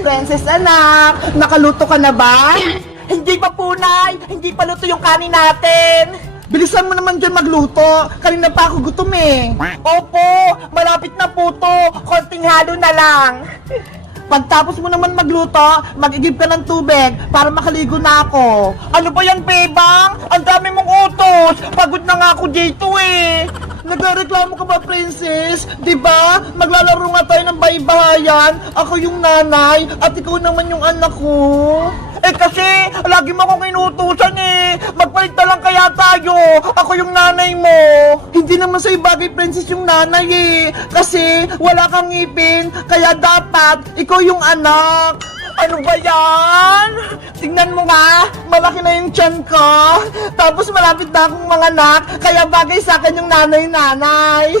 Princess anak, nakaluto ka na ba? Hindi pa po, Nay. Hindi pa luto yung kanin natin. Bilisan mo naman dyan magluto. Kanina pa ako gutom eh. Opo, malapit na po to. Konting halo na lang. Pagtapos mo naman magluto, mag-igib ka ng tubig para makaligo na ako. Ano ba yan, Bebang? Ang dami mong utos. Pagod na nga ako dito eh. Nagreklamo ka ba, Princess? Diba? Maglalaro nga tayo ng bahay-bahayan. Ako yung nanay at ikaw naman yung anak ko. Eh kasi, lagi mo akong inutusan eh. Magpalit na lang kaya tayo. Ako yung nanay mo. Hindi naman sa'yo bagay, Princess, yung nanay eh. Kasi wala kang ngipin, kaya dapat ikaw yung anak. Ano ba yan? Tingnan mo nga, malaki na yung tiyan ko. Tapos malapit na akong mga anak, kaya bagay sa akin yung nanay-nanay.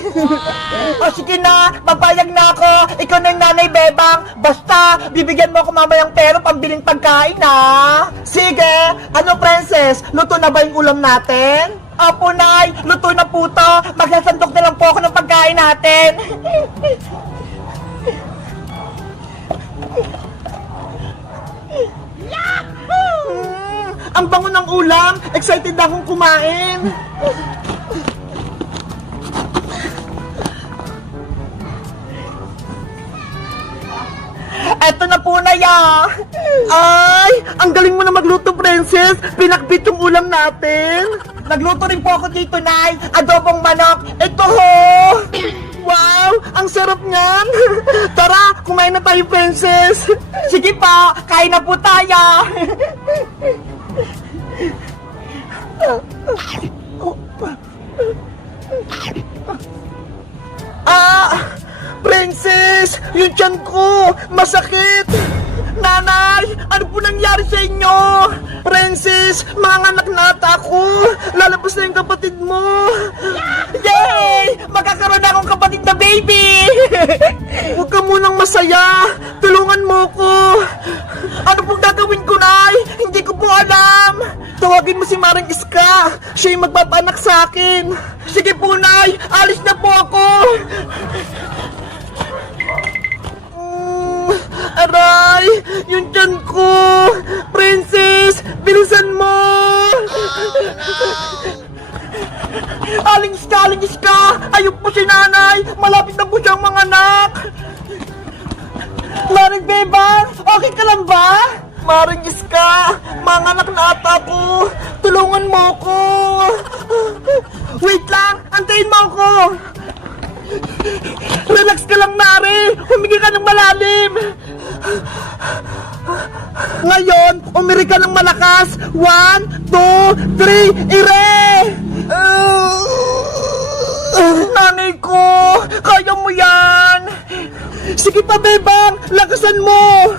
O sige na, papayag na ako. Ikaw na yung nanay, Bebang. Basta, bibigyan mo ako mamayang pera pambiling pagkain, ha? Sige, ano, Princess? Luto na ba yung ulam natin? Opo, Nay, luto na po to. Magsasandok na lang po ako ng pagkain natin. Ang bango ng ulam! Excited akong kumain! Eto na po na ya! Ay! Ang galing mo na magluto, Princess! Pinakbit yung ulam natin! Nagluto rin po ako dito, Nay! Adobong manok! Ito ho! Wow! Ang sarap niyan! Tara! Kumain na tayo, Princess! Sige pa! Kain na po tayo! Princess! Yung tiyan ko! Masakit! Nanay! Ano po nangyari sa inyo? Princess! Manganak na ata ako! Lalabas na yung kapatid mo! Yay! Magkakaroon na akong kapatid na baby! Huwag ka munang masaya! Tulungan mo ko! Ano pong gagawin ko, Nay? Hindi ko po alam! Tawagin mo si Maring Iska! Siya yung magpapanak sa akin! Sige po, Nay! Alis na po ako! Aray! Yung tiyan ko! Princess! Bilisan mo! Aling Iska! Ayun po si Nanay! Malapit na po siyang mga anak! Maring Bebang! Okay ka lang ba? Maring Iska! Mga anak na ata ko! Tulungan mo ko! Wait lang! Antayin mo ako! Relax ka lang, Mari! Humingi ka ng malalim! Ngayon, umiri ka ng malakas! 1, 2, 3, ire! Nanay ko! Kaya mo yan! Sige pa, Bebang! Lakasan mo!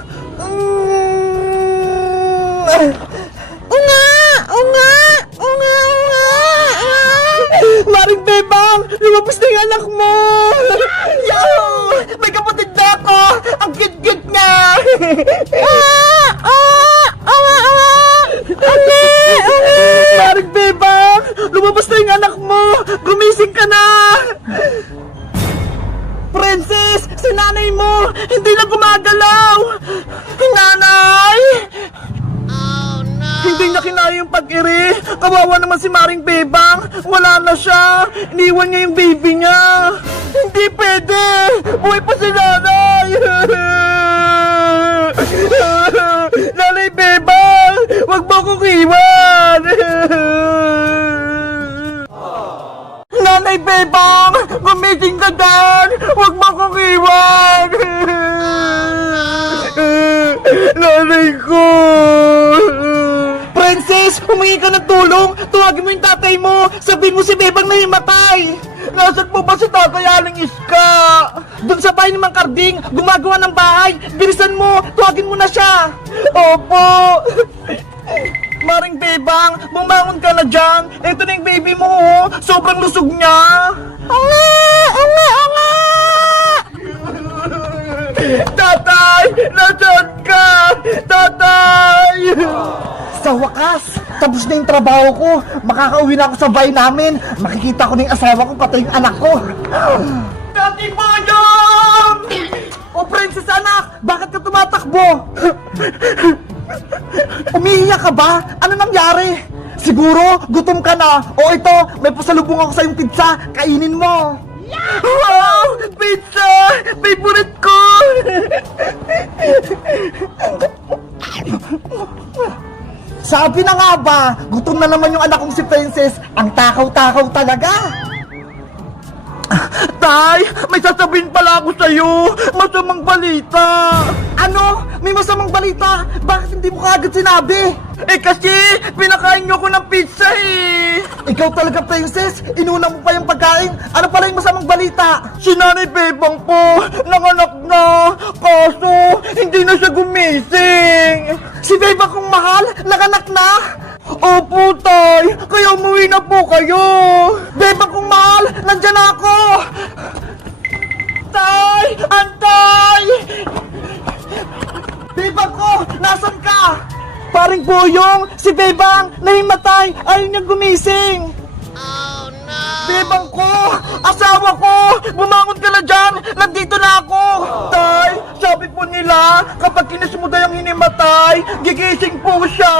Maring Bebang! Lumabas na yung anak mo! Yo! May kapatid na ako! Ang cute-cute niya! Maring Bebang! Lumabas na yung anak mo! Gumising ka na! Princess! Si nanay mo! Hindi na gumagalaw! Nanay! Hindi niya kinaya yung pag-iri. Kawawa naman si Maring Bebang. Wala na siya. Iniwan niya yung baby niya. Hindi pwede. Buhay pa si nanay. Nanay Bebang, wag mo akong iwan. Nanay Bebang, gumising ka dyan. Wag mo akong iwan. Nanay ko. Princess, humingi ka ng tulong. Tuwagin mo yung tatay mo. Sabihin mo si Bebang na himatay. Nasaan po ba si tatay Aling Iska? Doon sa bahay ni Mang Karding, gumagawa ng bahay. Bilisan mo, tuwagin mo na siya. Opo. Maring Bebang, bumangon ka na dyan. Ito na yung baby mo, oh. Sobrang lusog niya. Tatay! Nasaan ka? Tatay! Sa wakas, tapos na yung trabaho ko. Makakauwi na ako sa bahay namin. Makikita ko na yung asawa ko, pati yung anak ko. Tati Boyong! O Princess anak, Bakit ka tumatakbo? Umiiyak ka ba? Ano nangyari? Siguro, gutom ka na. O ito, may pasalubong ako sa yung pizza. Kainin mo. Wow! Pizza! Favorite ko! Sabi na nga ba, gutom na naman yung anak kong si Princess. Ang takaw-takaw talaga. Tay, may sasabihin pala ako sa'yo. Masamang balita. Ano? May masamang balita? Bakit hindi mo kaagad sinabi? Eh kasi, pinakain niyo ko ng pizza eh. Ikaw talaga, Princess. Inuna mo pa yung pagkain. Ano pala yung masamang balita? Si Nanay Bebang po, nanganak na. Kaso, hindi na siya gumising. Si Bebang kong mahal, nanganak na? Opo, Tay. Kaya umuwi na po kayo. Bebang kong mahal, nandyan ako. Tay! Antay! Bebang ko, nasan ka? Paring Boyong, si Bebang, nahimatay. Ayaw niya gumising. Oh, no! Bebang ko, asawa ko, bumangon ka na dyan. Nandito na ako. Tay, sabi po nila, kapag kinis mo daw yung hinimatay, gigising po siya.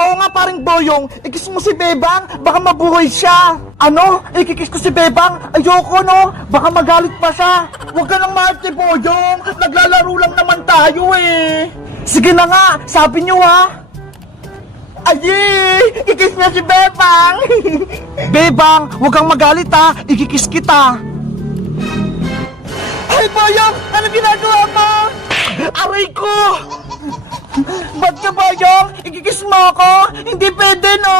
Oo nga, paring Boyong, ikis mo si Bebang, baka mabuhay siya. Ano? Ikikis ko si Bebang? Ayoko, no? Baka magalit pa siya. Huwag ka nang mahal si Boyong, naglalaro lang naman tayo eh. Sige na nga, sabi niyo ha. Ayy! Ikis niya si Bebang! Bebang, huwag kang magalit ha! Ikikis kita! Ay, Boyong! Ano ginagawa mo? Aray ko! Ba't ka, Boyong? Ikikis mo ako? Hindi pwede, no?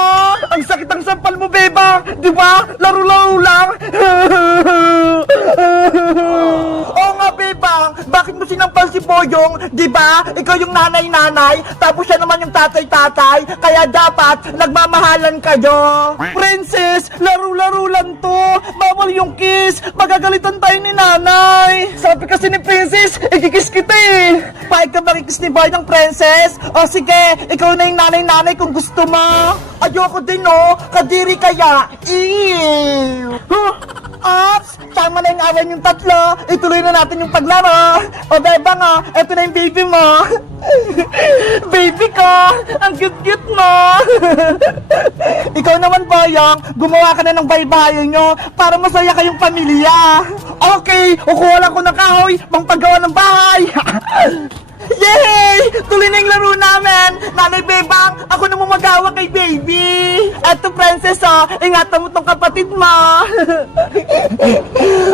Ang sakit ang sampal mo, Bebang! Di ba? Laro-laro lang! Oo nga, Bebang! Bakit mo sinampal si Boyong? Di ba? Ikaw yung nanay-nanay, tapos siya naman yung tatay-tatay, kaya dapat nagmamahalan kayo. Princess, laro-laro lang to. Bawal yung kiss. Magagalitan tayo ni nanay. Sabi kasi ni Princess, ikikis kita eh. Paig ka makikis ni Boy ng Princess? O sige, ikaw na yung nanay-nanay kung gusto mo. Ayoko din no, kadiri kaya. Ew. Huh? Ops! Tama na yung away yung tatlo. Ituloy na natin yung paglaro. O Bebang nga, eto na yung baby mo. Baby ko, ang cute-cute mo. Ikaw naman, Boyong, gumawa ka na ng baybayin nyo para masaya kayong pamilya. Okay, kukuha lang ko ng kahoy pang paggawa ng bahay. Yay! Tuloy na yung laro namin! Nanay Bebang, ako na magawa kay baby! Eto, Princess, oh, ingatan mo tong kapatid mo!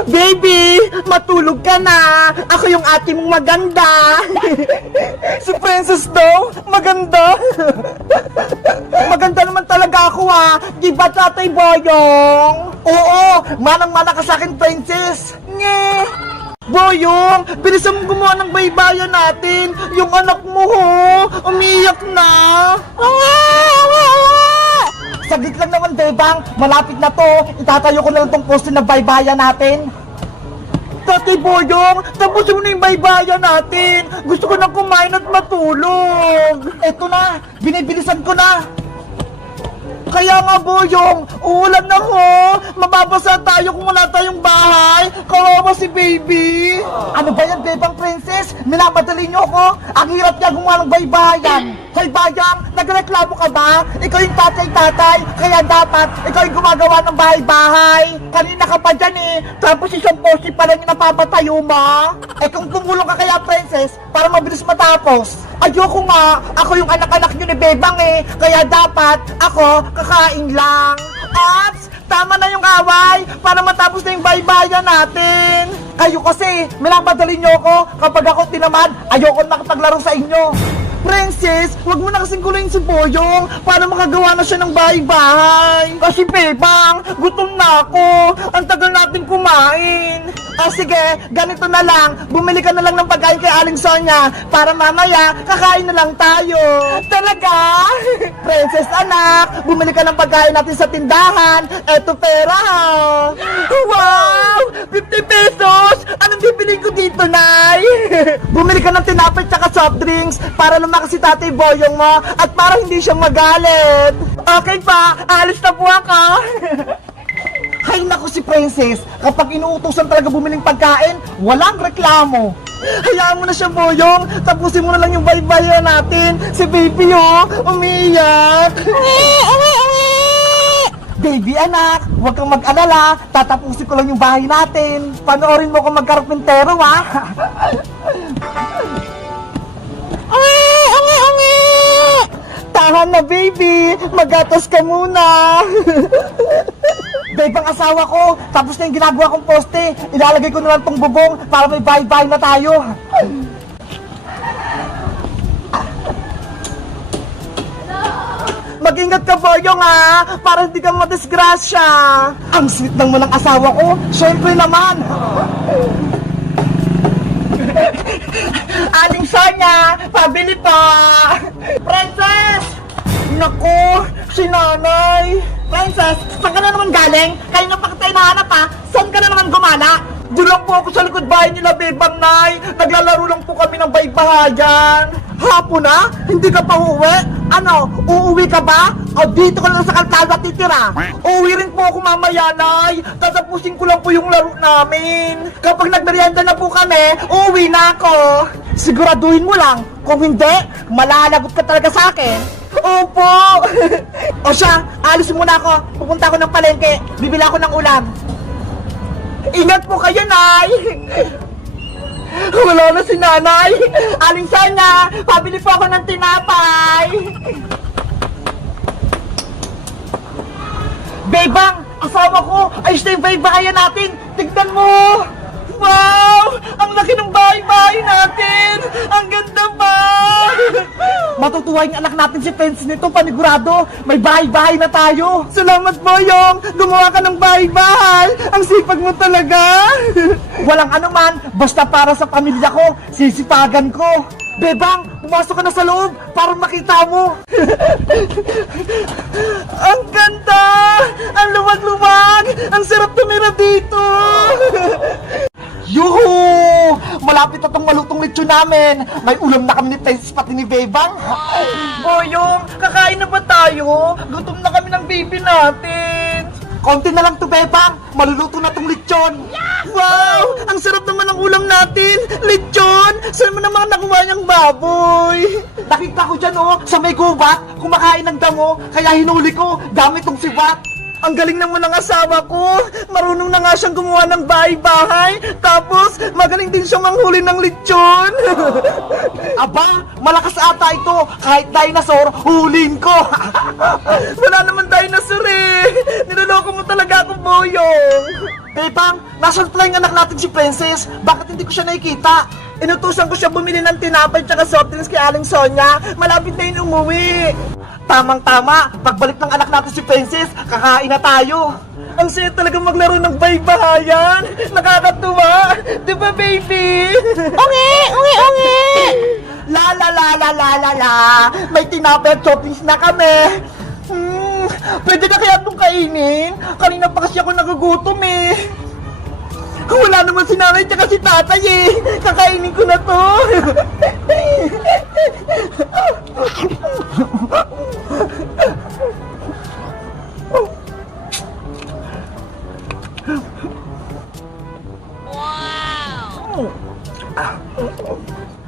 Baby, matulog ka na! Ako yung ate mong maganda! Si Princess daw, maganda! Maganda naman talaga ako, ha! Di ba, Tatay Boyong? Oo, manang-mana ka sa akin, Princess! Nye! Boyong, bilisan mong gumawa ng baybayan natin. Yung anak mo, ho, umiyak na. Saglit lang naman, Bebang. Malapit na to. Itatayo ko na lang tong poste na baybayan natin. Tatay Boyong, tapusin mo na yung baybayan natin. Gusto ko na kumain at matulog. Eto na, binibilisan ko na. Kaya nga, Boyong, uulan na ho. Mababasa tayo kung wala tayong bahay. Kawawa si baby. Ano ba yan, Bebang Princess? Minamadali niyo ako. Ang hirap niya gumawa ng baybayan. Hoy, Bayang, nagreklamo ka ba? Ikaw yung tatay-tatay, kaya dapat ikaw yung gumagawa ng bahay-bahay. Kanina ka pa dyan eh. Tapos isang poste pa lang yung napapatayo mo. Eh kung tumulong ka kaya, Princess, para mabilis matapos. Ayoko nga, ako yung anak-anak nyo ni Bebang eh. Kaya dapat, ako, kakain lang. Ops, tama na yung away para matapos na yung baybayan natin. Kayo kasi, minamadali nyo ako. Kapag ako tinamad, ayoko makapaglaro sa inyo. Princess, wag mo na kasing guluhin si Boyong para makagawa na siya ng bahay-bahay. Kasi Bebang, gutom na ako. Ang tagal natin kumain. Sige, ganito na lang. Bumili ka na lang ng pagkain kay Aling Sonia para mamaya kakain na lang tayo. Talaga? Princess anak, bumili ka ng pagkain natin sa tindahan. Eto pera ha. Wow! 50 pesos! Anong bibili ko dito, Nay? Bumili ka ng tinapay tsaka soft drinks para lumakas si Tatay Boyong mo at para hindi siya magalit. Okay pa, alis na po ako. Hay naku si Princess, kapag inuutosan talaga bumiling pagkain, walang reklamo. Hayaan mo na siya, Boyong. Tapusin mo na lang yung baybaya natin. Si baby, umiiyak. Baby anak, huwag kang mag-alala. Tatapusin ko lang yung bahay natin. Panoorin mo kung magkarpintero, ha? Tahan na, baby. Magatas ka muna. Babe, ang asawa ko, tapos na yung ginagawa kong poste. Ilalagay ko naman tong bubong para may bahay-bahay na tayo. Mag-ingat ka, Boyong, ha? Para hindi ka madisgrasya. Ang sweet naman ng asawa ko. Siyempre naman. Aling Sonia, pabili pa. Princess! Naku, si nanay. Princess, saan ka na naman galing? Kanina pa kita hinahanap, ha? Saan ka na naman gumana? Doon lang po ako sa likod bahay nila, Bebang Nay. Naglalaro lang po kami ng baybahayan. Hapon na? Hindi ka pa uuwi? Ano, uuwi ka ba? O dito ka lang sa kalsada titira? Uuwi rin po ako mamaya, Nay. Tatapusin ko lang po yung laro namin. Kapag nagmerienda na po kami, uuwi na ako. Siguraduhin mo lang. Kung hindi, malalagot ka talaga sa akin. Opo! O siya, alis muna ako. Pupunta ako ng palengke. Bibili ako ng ulam. Ingat po kayo, Nay! Wala na si nanay! Aling Sonia, pabili po ako ng tinapay! Bebang, asawa ko! Ayos na yung bahay-bahayan natin! Tignan mo! Wow! Ang laki ng bahay-bahay natin! Ang ganda pa! Matutuwa yung anak natin si Pence nito, panigurado! May bahay-bahay na tayo! Salamat, Boyong! Gumawa ka ng bahay-bahay! Ang sipag mo talaga! Walang anuman, basta para sa pamilya ko, sisipagan ko! Bebang, pumasok ka na sa loob para makita mo! Ang ganda! Ang luwag-luwag! Ang sarap tumira dito! Yuhu! Malapit na tong malutong lechon namin. May ulam na kami ni Princess pati ni Bebang. Boyong, kakain na ba tayo? Gutom na kami ng baby natin. Konti na lang to, Bebang. Maluluto na tong lechon. Wow! Ang sarap naman ng ulam natin. Lechon! Saan mo naman nakuha niyang baboy? Nakita ko dyan, sa may gubat, kumakain ng damo, kaya hinuli ko gamit tong sibat. Ang galing naman ng asawa ko. Marunong na nga siyang gumawa ng bahay-bahay. Tapos, magaling din siyang manghuli ng lechon. Aba, malakas ata ito. Kahit dinosaur, hulin ko. Wala naman dinosaur eh. Niloloko mo talaga ako, Boyong. Bebang, nasaan pala yung anak natin si Princess? Bakit hindi ko siya nakikita? Inutusan ko siya bumili ng tinapay tsaka soft drinks kay Aling Sonia. Malapit na yun umuwi. Tamang-tama, pagbalik ng anak natin si Princess, kakain na tayo. Ang saya talaga maglaro ng baybahayan. Nakakatuwa. Di ba, baby? Ungi! Ungi! Ungi! La la la la la la la. May tinapay at toppings na kami. Pwede na kaya itong kainin? Kanina pa kasi ako nagugutom eh. Wala naman si nanay tsaka si tatay eh. Kakainin ko na to. Wow!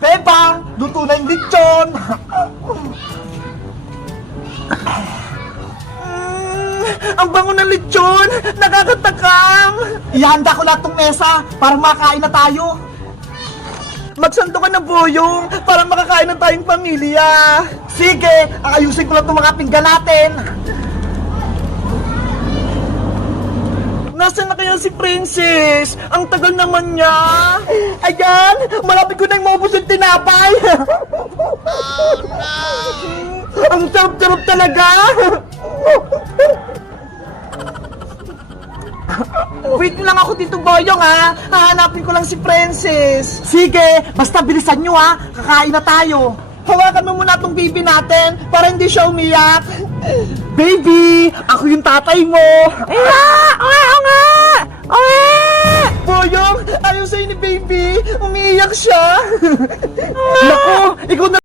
Bebang, luto na yung lechon. Ang bango ng lechon! Nakakatakam! Ihanda ko lahat tong mesa para makain na tayo. Magsando ka na, Boyong, para makakain na tayong pamilya. Sige, ayusin ko lang itong mga pinggan natin. Nasaan na kaya si Princess? Ang tagal naman niya. Ayan, malapit ko na yung maubos yung tinapay. Oh, no. Ang sarap-sarap talaga. Wait lang ako dito, Boyong, ha? Hahanapin ko lang si Princess. Sige, basta bilisan nyo, ha? Kakain na tayo. Hawakan mo muna tong baby natin para hindi siya umiyak. Baby, ako yung tatay mo. Boyong, ayaw sa'yo ni baby. Umiiyak siya. Naku, ikaw na